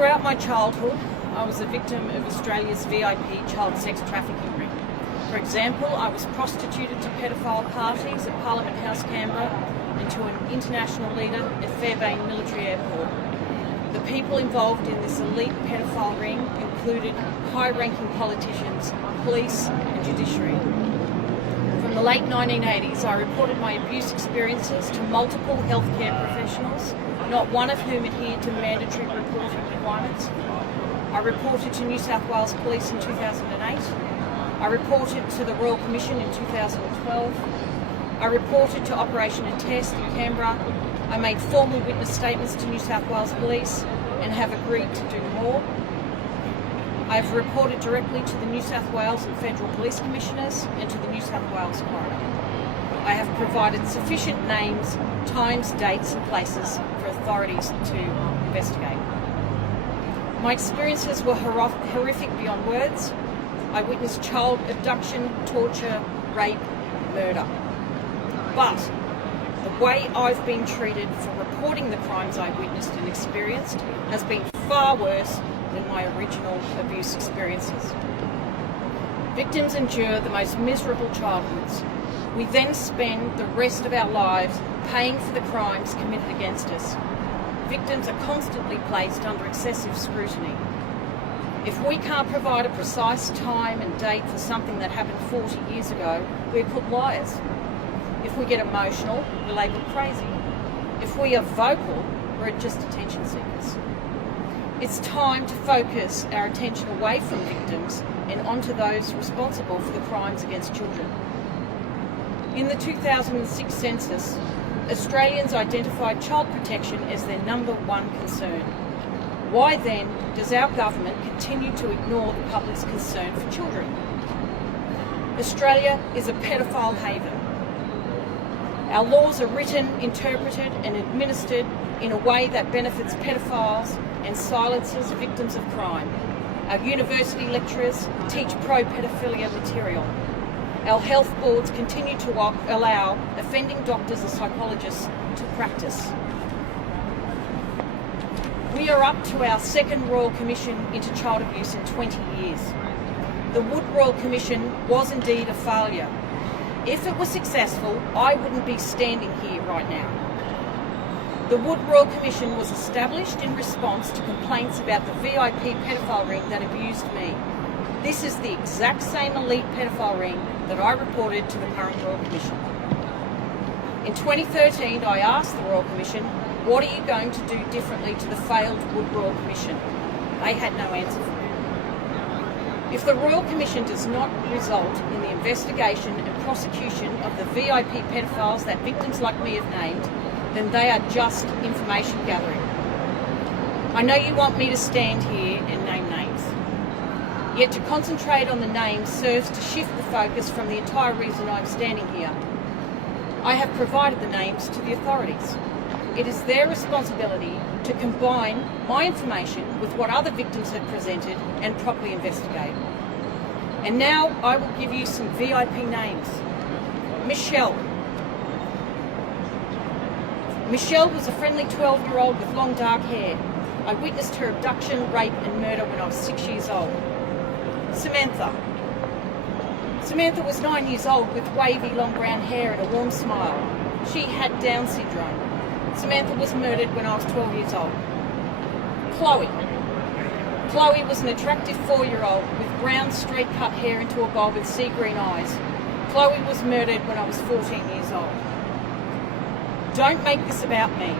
Throughout my childhood, I was a victim of Australia's VIP child sex trafficking ring. For example, I was prostituted to pedophile parties at Parliament House, Canberra, and to an international leader at Fairbairn Military Airport. The people involved in this elite pedophile ring included high-ranking politicians, police and judiciary. From the late 1980s, I reported my abuse experiences to multiple healthcare professionals, not one of whom adhered to mandatory reporting requirements. I reported to New South Wales Police in 2008. I reported to the Royal Commission in 2012. I reported to Operation Attest in Canberra. I made formal witness statements to New South Wales Police and have agreed to do more. I have reported directly to the New South Wales and Federal Police Commissioners and to the New South Wales Coroner. I have provided sufficient names, times, dates and places for authorities to investigate. My experiences were horrific beyond words. I witnessed child abduction, torture, rape, murder. But the way I've been treated for reporting the crimes I witnessed and experienced has been far worse than my original abuse experiences. Victims endure the most miserable childhoods. We then spend the rest of our lives paying for the crimes committed against us. Victims are constantly placed under excessive scrutiny. If we can't provide a precise time and date for something that happened 40 years ago, we're put liars. If we get emotional, we're labelled crazy. If we are vocal, we're just attention seekers. It's time to focus our attention away from victims and onto those responsible for the crimes against children. In the 2006 census, Australians identified child protection as their number one concern. Why then does our government continue to ignore the public's concern for children? Australia is a pedophile haven. Our laws are written, interpreted and administered in a way that benefits pedophiles and silences victims of crime. Our university lecturers teach pro-pedophilia material. Our health boards continue to allow offending doctors and psychologists to practice. We are up to our second Royal Commission into child abuse in 20 years. The Wood Royal Commission was indeed a failure. If it was successful, I wouldn't be standing here right now. The Wood Royal Commission was established in response to complaints about the VIP pedophile ring that abused me. This is the exact same elite pedophile ring that I reported to the current Royal Commission. In 2013, I asked the Royal Commission, what are you going to do differently to the failed Wood Royal Commission? They had no answer for me. If the Royal Commission does not result in the investigation and prosecution of the VIP pedophiles that victims like me have named, then they are just information gathering. I know you want me to stand here and name names. Yet to concentrate on the names serves to shift the focus from the entire reason I'm standing here. I have provided the names to the authorities. It is their responsibility to combine my information with what other victims have presented and properly investigate. And now I will give you some VIP names. Michelle. Michelle was a friendly 12-year-old with long dark hair. I witnessed her abduction, rape and murder when I was 6 years old. Samantha. Samantha was 9 years old with wavy long brown hair and a warm smile. She had Down syndrome. Samantha was murdered when I was 12 years old. Chloe. Chloe was an attractive 4-year-old with brown straight-cut hair into a bob and sea-green eyes. Chloe was murdered when I was 14 years old. Don't make this about me.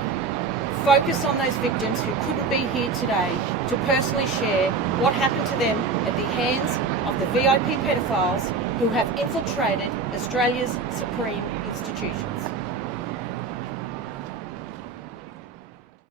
Focus on those victims who couldn't be here today to personally share what happened to them at the hands of the VIP pedophiles who have infiltrated Australia's supreme institutions.